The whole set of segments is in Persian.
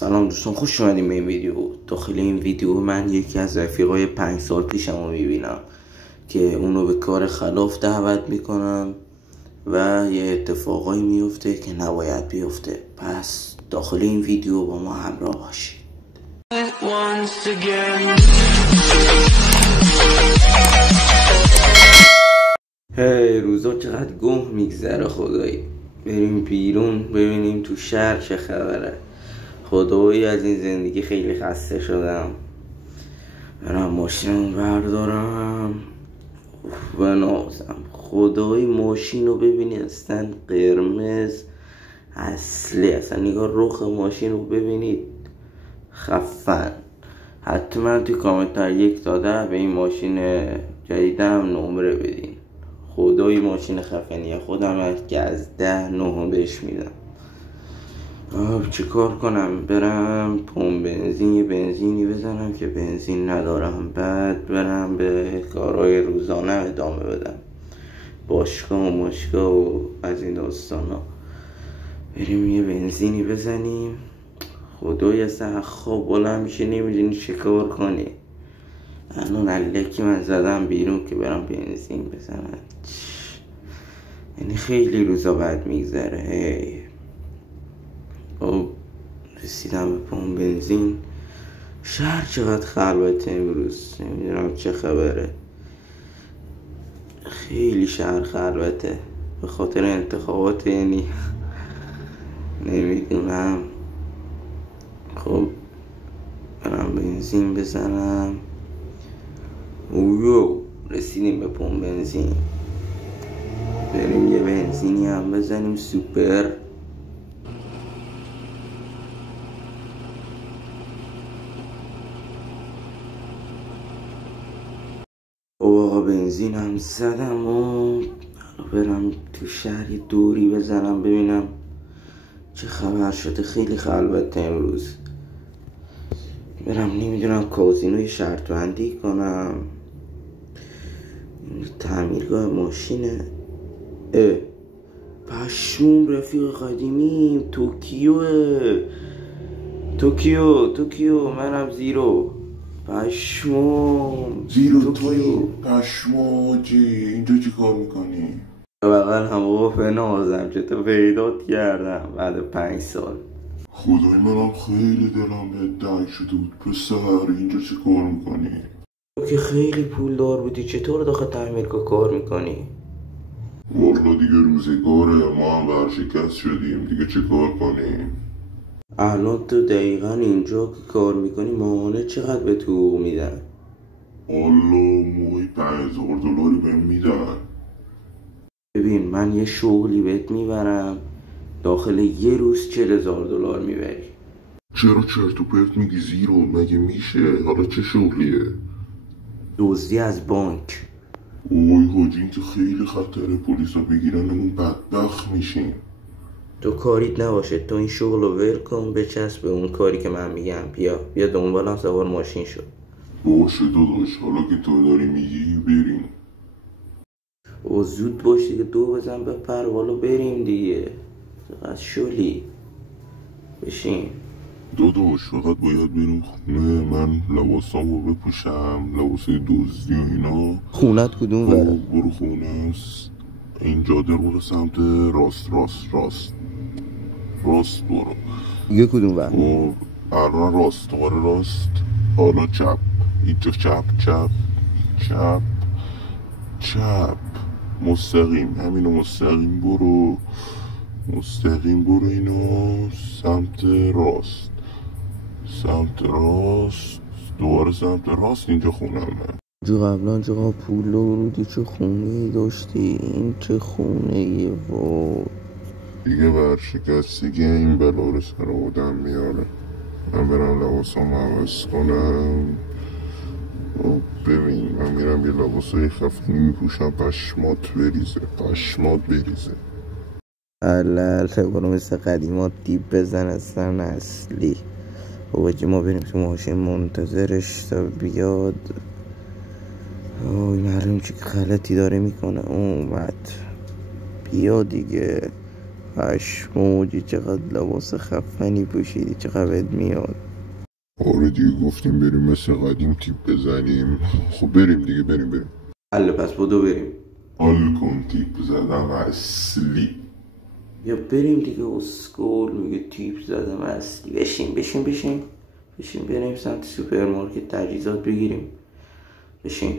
سلام دوستان، خوش اومدیم به این ویدیو. داخل این ویدیو من یکی از رفیقای 5 سال پیشمو میبینم که اونو به کار خلاف دعوت میکنم و یه اتفاقایی میفته که نباید بیفته. پس داخل این ویدیو با ما همراه باشید. هی روزا چقدر گم میگذره خدایی. بریم بیرون ببینیم تو شهر چه خبره. خدایی از این زندگی خیلی خسته شدم. برم ماشینم بردارم بنازم. خدایی ماشین رو ببینی اصلا قرمز اصلی، اصلا نگاه رخ ماشین رو ببینید خفن. حتما توی کامنتر یک داده به این ماشین جدیدم نمره بدین. خدایی ماشین خفنیه، خودم که از 10-9 بهش میدم. چه کار کنم؟ برم پمپ بنزین یه بنزینی بزنم که بنزین ندارم، بعد برم به کارهای روزانه ادامه بدم، باشگاه و ماشگاه و از این داستانا. بریم یه بنزینی بزنیم. خدای اصلا خواب بلند میشه نمیدونی چه کار کنی. الان الکی من زدم بیرون که برم بنزین بزنم. یعنی خیلی روزا بد میگذره. رسیدم به پمپ بنزین. شهر چقدر خلوته امروز، نمیدونم چه خبره. خیلی شهر خلوته به خاطر انتخابات، یعنی نمیدونم. خب برم بنزین بزنم. رسیدیم به پمپ بنزین. بریم یه بنزینی هم بزنیم سوپر. آقا بنزین هم زدم و برم تو شهر دوری بزنم ببینم چه خبر شده. خیلی خلوته امروز. برم نمیدونم کازینوی شرط بندی کنم، تعمیرگاه ماشینه. پشموم رفیق قدیمی توکیو منم زیرو. پشمام زیرو توی پشماجی اینجا چی کار میکنی؟ بغل هم آقا فنازم چطور پیدات کردم بعد 5 سال. خدای منم خیلی دلم به دنگ شده بود پسر، اینجا چی کار میکنی؟ تو که خیلی پول دار بودی، چطور داخل تعمیرگاه کار میکنی؟ والا دیگه روزگاره، ما هم ورشکست شدیم دیگه چه کار کنیم؟ الان تو دقیقا اینجا که کار میکنی ماهانه چقدر به تو میدن؟ والا موی 5000 دلاری بهم میدن. ببین من یه شغلی بهت میبرم، داخل یه روز 40,000 دلار میبری. چرا چرت و پرت میگی زیرو؟ مگه میشه؟ حالا چه شغلیه؟ دزدی از بانک. اوی حاجی این که خیلی خطره، پلیسا بگیرنمون بدبخت میشیم. تو کاریت نباشه، تو این شغل رو ول کن بچسب به اون کاری که من میگم. بیا دنبالم سوار ماشین شد. باشه داداش، حالا که تو داری میگی بریم. و زود باش دیگه، 2 بزن بپر والا بریم دیگه. چقدر شلی بشین. داداش فقط باید بریم خونه، من لباسامو بپوشم، لباسای دزدی و اینا. خونت کدوم بره؟ برو خونه است این جاده رو سمت راست برو. دیگه کدوم بره؟ خب الان راست، دوباره راست، حالا چپ، اینجا چپ مستقیم، همینو مستقیم برو اینو سمت راست، دوباره سمت راست. اینجا خونمه. قبلا چقدر پول ورودی، چه خونه داشتی؟ این چه خونه ایه؟ دیگه ورشکستگی این بلا رو سر آدم میاره. من برم لباسامو عوض کنم. ببین من میرم یه لباسای خفنی میپوشم، پشمات بریزه. البته برو مثل قدیمات دیب بزن اصلا اصلی. بابا ما بریم تو ماشین منتظرش تا بیاد. معلوم چه غلطی داره میکنه. اومد بیا دیگه. پشموجی چقدر لباس خفنی پوشیدی، چقدر بهت میاد. آره دیگه گفتیم بریم مثل قدیم تیپ بزنیم. خب بریم دیگه، بریم. حالا پس بدو بریم. حال کن تیپ زدم اصلی. یا بریم دیگه اسکول، میگه تیپ زدم اصلی. بشین بریم سمت سوپرمارکت تجهیزات بگیریم. بشین.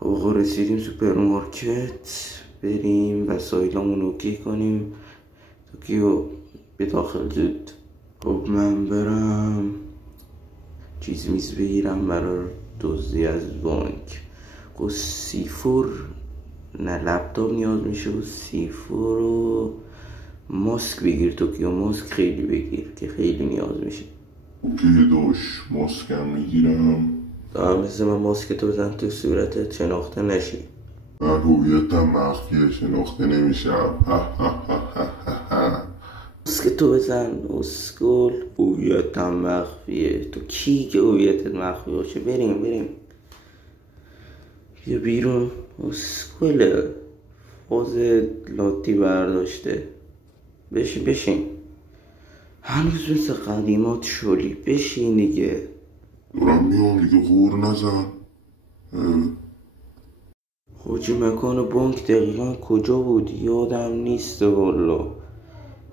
خب آقا رسیدیم سوپرمارکت، بریم وسایلامون اوکی کنیم. توکیو به داخل زود. خب من برم چیز میز بگیرم برای دزدی از بانک. خب سیفور نه لپتاپ نیاز میشه و سیفور و ماسک بگیر. توکیو ماسک خیلی بگیر که خیلی نیاز میشه. اوکی داش، ماسکم میگیرم. دارم مثل من ماسکتو بزن تو صورتت شناخته نشی. من هویتم مخفیه، شناخته نمیشم. ماسکتو بزن اسکول. هویتم مخفیه. تو کی که هویتت مخفی باشه؟ بریم بیا بیرون اسکوله. فاز لاتی برداشته. بشین هنوز مثل قدیمات شلی. بشین دیگه. دارم میام دیگه، غور نزن. حاجی مکان بانک دقیقا کجا بود یادم نیست والا.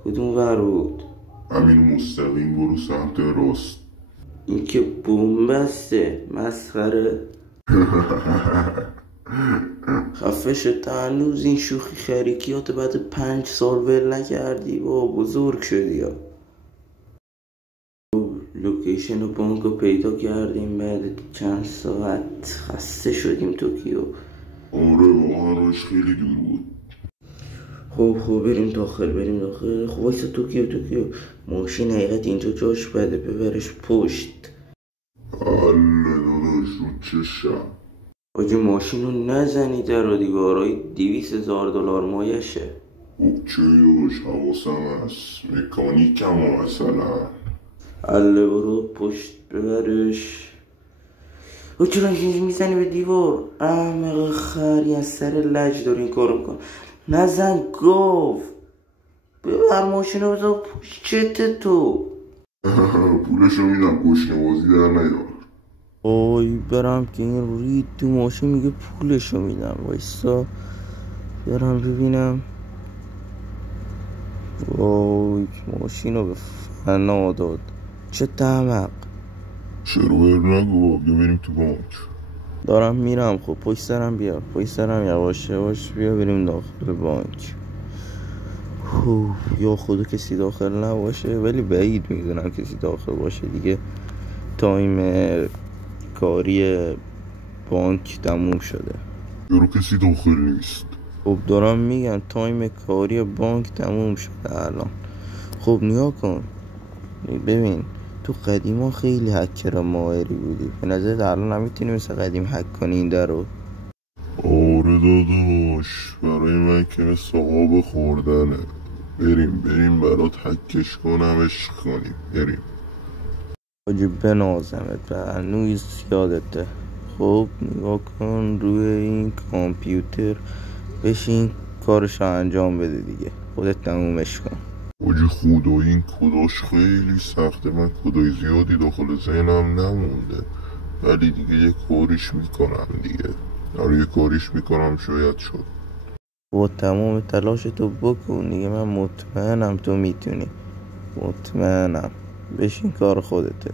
کدوم ور بود؟ همین مستقیم برو سمت راست. این که بومبسته مسخره. خفه شد. هنوز این شوخی خریکیات بعد 5 سال ول نکردی با بزرگ شدی یا. لوکیشن بانک رو پیدا کردیم بعد چند ساعت. خسته شدیم توکیو. آره واقعا راش خیلی دور بود. خب بریم داخل. خب وایسا توکیو ماشین حقیقت اینجا جاش بده، ببرش پشت. حله داداش رو چشم. آجی ماشین رو نزنی در دیوارای 200,000 مایشه. اوکی داداش حواسم هست، مکانیکم مثلا. حله برو پشت ببرش. او چرا میزنی به دیوار؟ احمق خری از سر لج داری این کارو میکن. نزن گاو. ببر ماشین رو بذار پشت تو. پولشو میدم، گشنوازی در نیار. آی برم که این رید تو ماشین میگه پولشو میدم. وایسا برم ببینم. وای ماشین رو به فنا داد. چه احمق. شروع نگو بیا بریم تو بانک. دارم میرم. خب پشت سرم یواش بیا بریم داخل بانک. یا خدا کسی داخل نباشه، ولی بعید میدونم کسی داخل باشه دیگه. تایم کاری بانک تموم شده. یارو کسی داخل نیست. خب دارم میگم تایم کاری بانک تموم شده الان. خب نیا کن ببین، تو قدیما خیلی هکر ماهری بودی. به نظرت الان نمیتونی مثل قدیم هک کنی این در رو؟ آره داداش، برای من که مثل آب خوردنه. بریم برات حکش کنم، عشق کنیم. بریم. حاجی بنازمت به هنوز یادته. خب نگاه کن روی این کامپیوتر. بشین کارش رو انجام بده دیگه. خودت تمومش کن. حاجی خدا این کداش خیلی سخته. من کدای زیادی داخل ذهنم نمونده، ولی دیگه یه کاریش میکنم دیگه. یه کاریش میکنم شاید شد. با تمام تلاش تو بکن دیگه. من مطمئنم تو میتونی. مطمئنم. بشین کار خودته.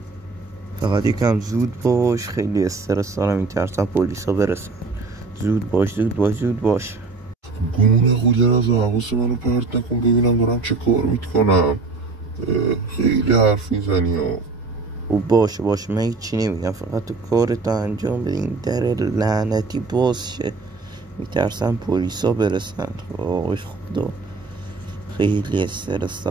فقط یکم زود باش. خیلی استرس دارم، میترسم پلیسا برسن. زود باش. گونه خودر از حواس منو پرت نکن ببینم دارم چه کار میکنم. خیلی حرف میزنی ها. او باشه من هیچی نمیگم، فقط تو کارتو انجام بده. این در لعنتی باز شه. میترسم پلیسا برسن. آقای خدا خیلی استرس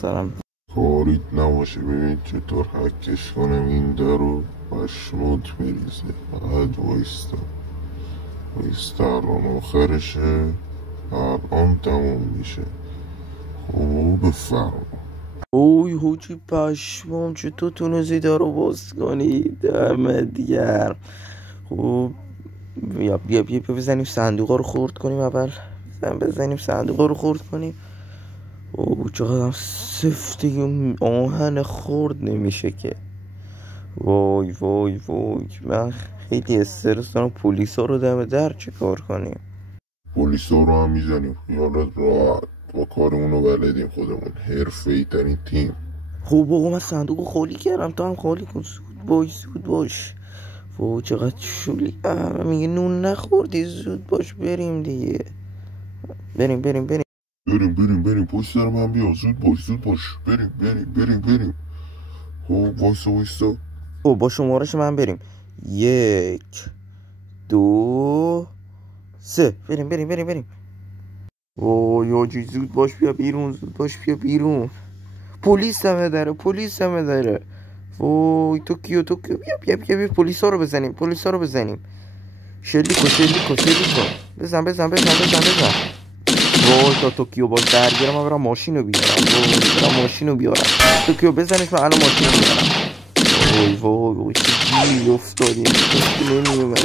دارم. کاریت نباشه ببین چطور حکش کنم این در رو. پشمات میریزه. فقط وایستا الان آخرشه. الان تموم میشه. خب بفرما. اوی هوچی پشمام چطور تونستی در رو باز کنی؟ دمت گرم. خب بیا بزنیم صندوقا رو خورد کنیم. اول بزنیم صندوق رو خورد کنیم. اوه چقدر سفته، اون آهن خورد نمیشه که. وای وای وای، من خیلی استرس دارم. پلیسا رو دم در چه کار کنیم؟ پلیسا رو هم میزنیم، خیالت راحت، با کارمونو بلدیم خودمون، حرفه‌ای ترین تیم. خب آقا من صندوق خالی کردم، تو هم خالی کن. زود باش. وای چقدر شولی. میگه نون نخوردی، زود باش بریم دیگه. بریم پشت سر من بیا، زود باش بریم. خب وایسا. خب با شمارش من بریم. 1 2 3 بریم. وای آجی زود باش بیا بیرون. پلیس همه داره. وای توکیو بیا پلیسا رو بزنیم. شلیک کن. بزن. وای تا توکیو باش درگیرم، من برم ماشین رو بیارم. توکیو بزنش، من الان ماشین رو بیارم. وای چه گیری افتادیم، نمیومدم.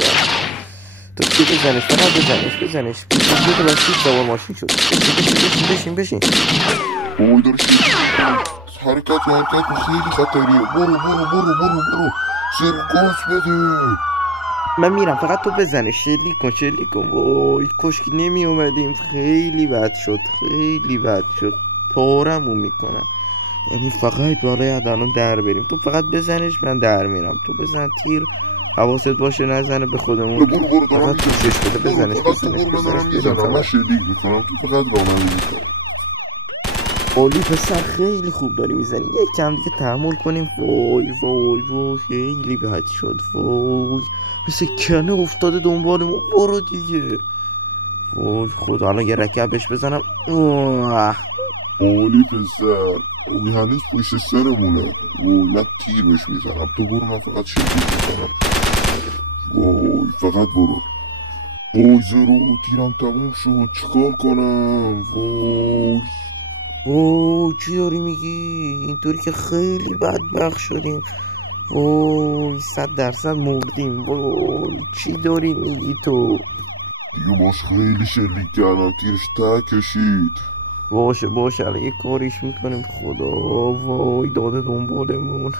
توکیو بزنش، فقط بزنش. توکیو پلاستیک سوار ماشین شد. بشین. وای داره حرکت خیلی خطریه. برو زیر گاز بده. من میرم، فقط تو بزنش. شلیک کن. وای کشکی نمی اومدیم. خیلی بد شد. پارمون میکنن. یعنی فقط باید الان در بریم. تو فقط بزنش، من در میرم. تو بزن تیر، حواست باشه نزنه به خودمون. برو فقط تو چش بده. بزنش. من شلیک میکنم، تو فقط رانندگی کن. اولی پسر خیلی خوب داری میزنی، یک کم دیگه تحمل کنیم. وای خیلی بد شد. وای مثل کنه افتاده دنبالمون. برو دیگه. وای خدا الان یه رکب بهش بزنم. اولی پسر اوی هنوز پشت سرمونه. وای من تیر بهش میزنم، تو برو، من فقط شلیک میکنم. وای فقط برو. وای زرو تیرم تموم شد، چیکار کنم؟ وای چی داری میگی؟ اینطوری که خیلی بدبخت شدیم. وای 100% مردیم. وای چی داری میگی تو؟ دیگه باش خیلی شلیک کردم، تیرش ته کشید. باشه الان یه کاریش میکنیم. خدا وای داده دنبالمون.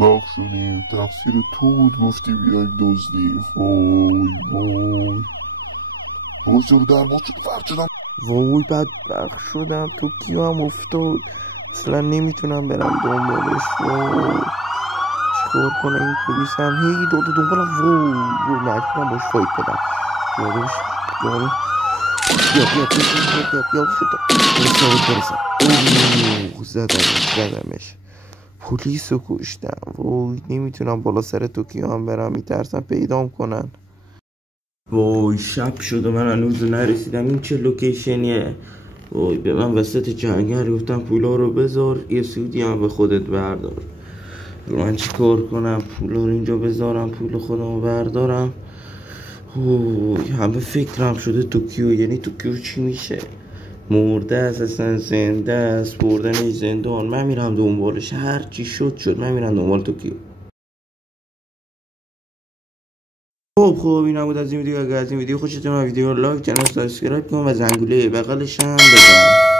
بخ شدیم، تقصیر تو بود، گفتی بیایم دزدی. وای زرو در باز شد، فرد شدم. وای بدبخت شدم. توکیو هم افتاد، اصلا نمیتونم برم دنبالش. وای چیکار کنم؟ این پلیس هم هی داده دنبالم. وای مجبورم باش فایت بدم. بیا زدمش. پلیس رو کشتم. وای نمیتونم بالا سر توکیو هم برم، میترسم پیدام کنن. وای شب شد و من هنوز نرسیدم. این چه لوکیشنیه؟ وای به من وسط جنگل گفتم پولا رو بذار، یه سودی هم به خودت بردار. من چی کار کنم؟ پولا رو اینجا بذارم، پول خودم بردارم؟ همه فکرم شده توکیو. یعنی توکیو چی میشه؟ مرده است اصلا، زنده است، بردنش زندان. من میرم دنبالش، هر چی شد من میرم دنبال توکیو. خب این نبود از این ویدیو. اگر از این ویدیو خوشتون اومد، ویدیو رو لایک، چنل رو سابسکرایب کن و زنگوله بغلش هم بزن.